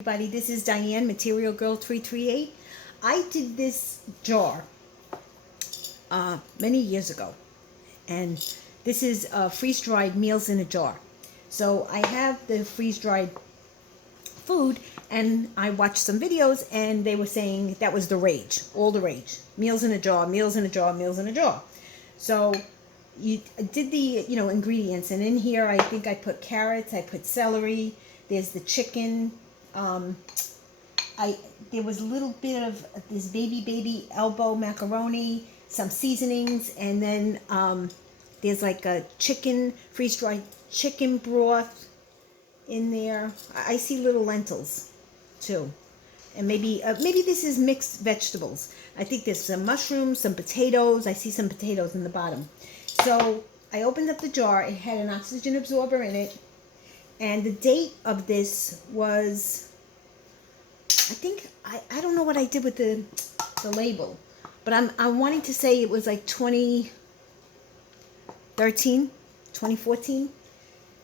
Everybody, this is Diane, Material Girl 338. I did this jar many years ago, and this is freeze-dried meals in a jar. So I have the freeze-dried food, and I watched some videos, and they were saying that was the rage, all the rage. Meals in a jar, meals in a jar, meals in a jar. So you did the ingredients, and in here I think I put carrots, I put celery. There's the chicken. There was a little bit of this baby elbow macaroni, some seasonings, and then there's like a freeze-dried chicken broth in there. I see little lentils too, and maybe this is mixed vegetables. I think there's some mushrooms, some potatoes. I see some potatoes in the bottom. So I opened up the jar. It had an oxygen absorber in it, and the date of this was, I think, I don't know what I did with the label, but I'm wanting to say it was like 2013, 2014.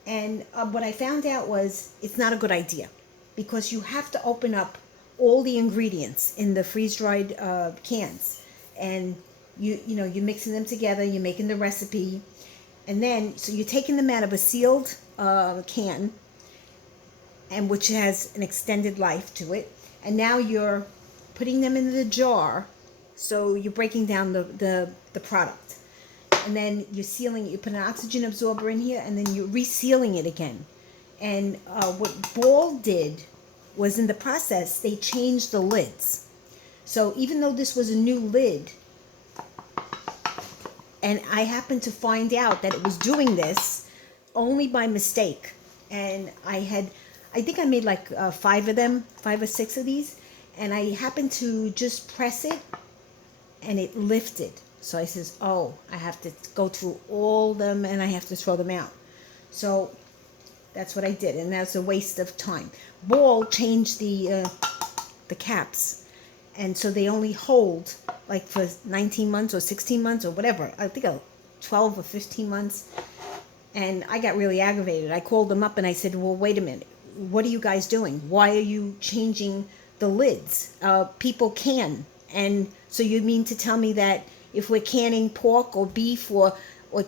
And what I found out was it's not a good idea, because you have to open up all the ingredients in the freeze-dried cans, and you're mixing them together, you're making the recipe, and then so you're taking them out of a sealed can, and which has an extended life to it, and now you're putting them in the jar, so you're breaking down the product, and then you're sealing it. You put an oxygen absorber in here, and then you're resealing it again. And what Ball did was, in the process, they changed the lids. So even though this was a new lid, and I happened to find out that it was doing this only by mistake, and I think I made like 5 or 6 of these, and I happened to just press it, and it lifted. So I says, oh, I have to go through all them, and I have to throw them out. So that's what I did, and that's a waste of time. Ball changed the caps, and so they only hold like for 19 months or 16 months or whatever. I think 12 or 15 months. And I got really aggravated. I called them up and I said, well, wait a minute. What are you guys doing? Why are you changing the lids? People can. And so you mean to tell me that if we're canning pork or beef or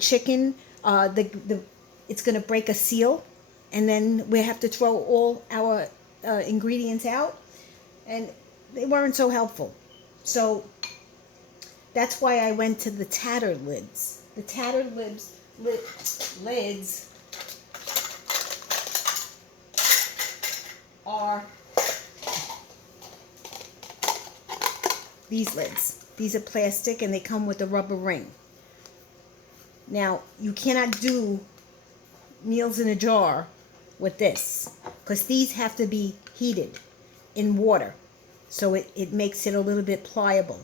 chicken, it's going to break a seal, and then we have to throw all our ingredients out? And they weren't so helpful. So that's why I went to the tattered lids. The tattered lids are these lids. These are plastic, and they come with a rubber ring. Now, you cannot do meals in a jar with this, because these have to be heated in water, so it makes it a little bit pliable.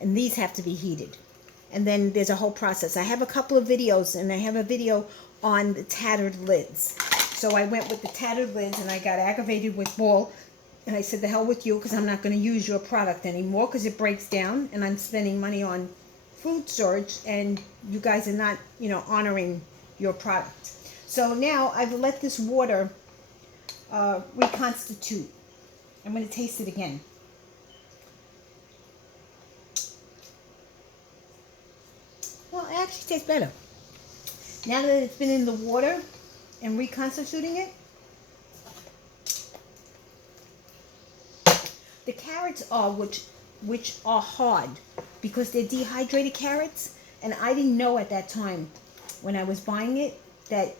And these have to be heated. And then there's a whole process. I have a couple of videos, and I have a video on the tattered lids. So I went with the tattered lids, and I got aggravated with Ball, and I said, the hell with you, because I'm not going to use your product anymore, because it breaks down, and I'm spending money on food storage, and you guys are not, honoring your product. So now I've let this water reconstitute. I'm going to taste it again. Well, it actually tastes better. Now that it's been in the water and reconstituting it, the carrots are which are hard, because they're dehydrated carrots, and I didn't know at that time when I was buying it that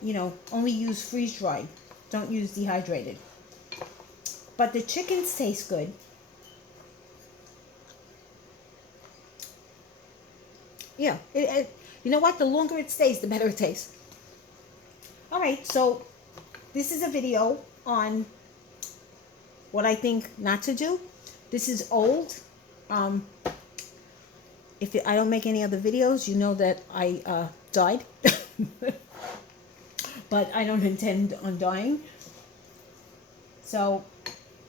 only use freeze-dried, don't use dehydrated. But the chickens taste good. Yeah, you know what? The longer it stays, the better it tastes. All right, so this is a video on what I think not to do. This is old. If I don't make any other videos, you know that I died. But I don't intend on dying. So,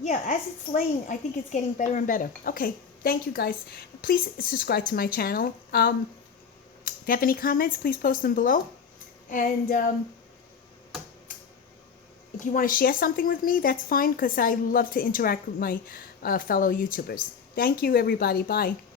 yeah, as it's laying, I think it's getting better and better. Okay, thank you guys. Please subscribe to my channel. If you have any comments, please post them below. And if you want to share something with me, that's fine, because I love to interact with my fellow YouTubers. Thank you, everybody. Bye.